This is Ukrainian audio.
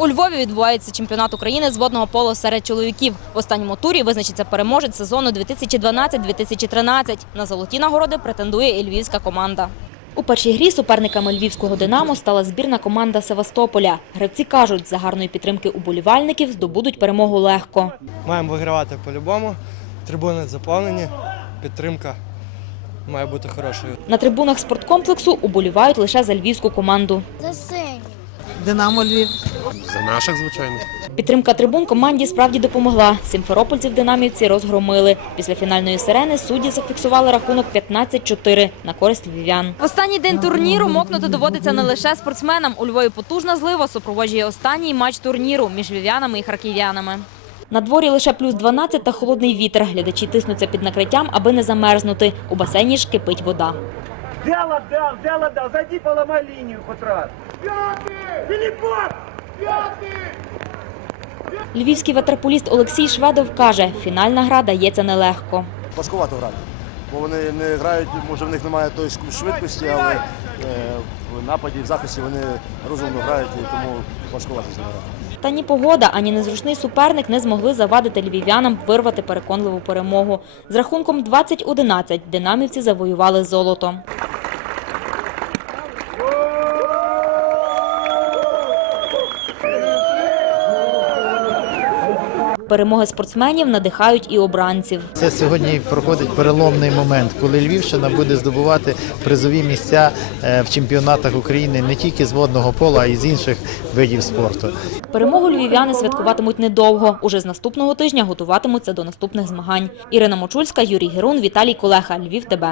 У Львові відбувається чемпіонат України з водного поло серед чоловіків. В останньому турі визначиться переможець сезону 2012-2013. На золоті нагороди претендує і львівська команда. У першій грі суперниками львівського «Динамо» стала збірна команда Севастополя. Гравці кажуть, за гарної підтримки уболівальників здобудуть перемогу легко. Маємо вигравати по-любому. Трибуни заповнені, підтримка має бути хорошою. На трибунах спорткомплексу уболівають лише за львівську команду. За. Динамо Львів. За наших, звичайно. Підтримка трибун команді справді допомогла. Сімферопольців динамівці розгромили. Після фінальної сирени судді зафіксували рахунок 15-4 на користь львів'ян. В останній день турніру мокнути доводиться не лише спортсменам. У Львові потужна злива супроводжує останній матч турніру між львів'янами і харків'янами. На дворі лише плюс 12 та холодний вітер. Глядачі тиснуться під накриттям, аби не замерзнути. У басейні ж кипить вода. Взял, отдал, взял, отдал. Зайди, поломай линию хоть раз. Пятый! Филиппов! Пятый! Львівський ватерполіст Олексій Шведов каже, фінальна гра дається нелегко. важкувато грати. Бо вони не грають, може в них немає тої швидкості, але е, в нападі, в захисті вони розумно грають і тому важкувато з ними грати. Та ні погода, ані незручний суперник не змогли завадити львів'янам вирвати переконливу перемогу. З рахунком 20-11 динамівці завоювали золото. Перемоги спортсменів надихають і обранців. Це сьогодні проходить переломний момент, коли Львівщина буде здобувати призові місця е, в чемпіонатах України не тільки з водного пола, а й з інших видів спорту. Перемогу львів'яни святкуватимуть недовго. Уже з наступного тижня готуватимуться до наступних змагань. Ірина Мочульська, Юрій Герун, Віталій Колеха. Львів ТБ.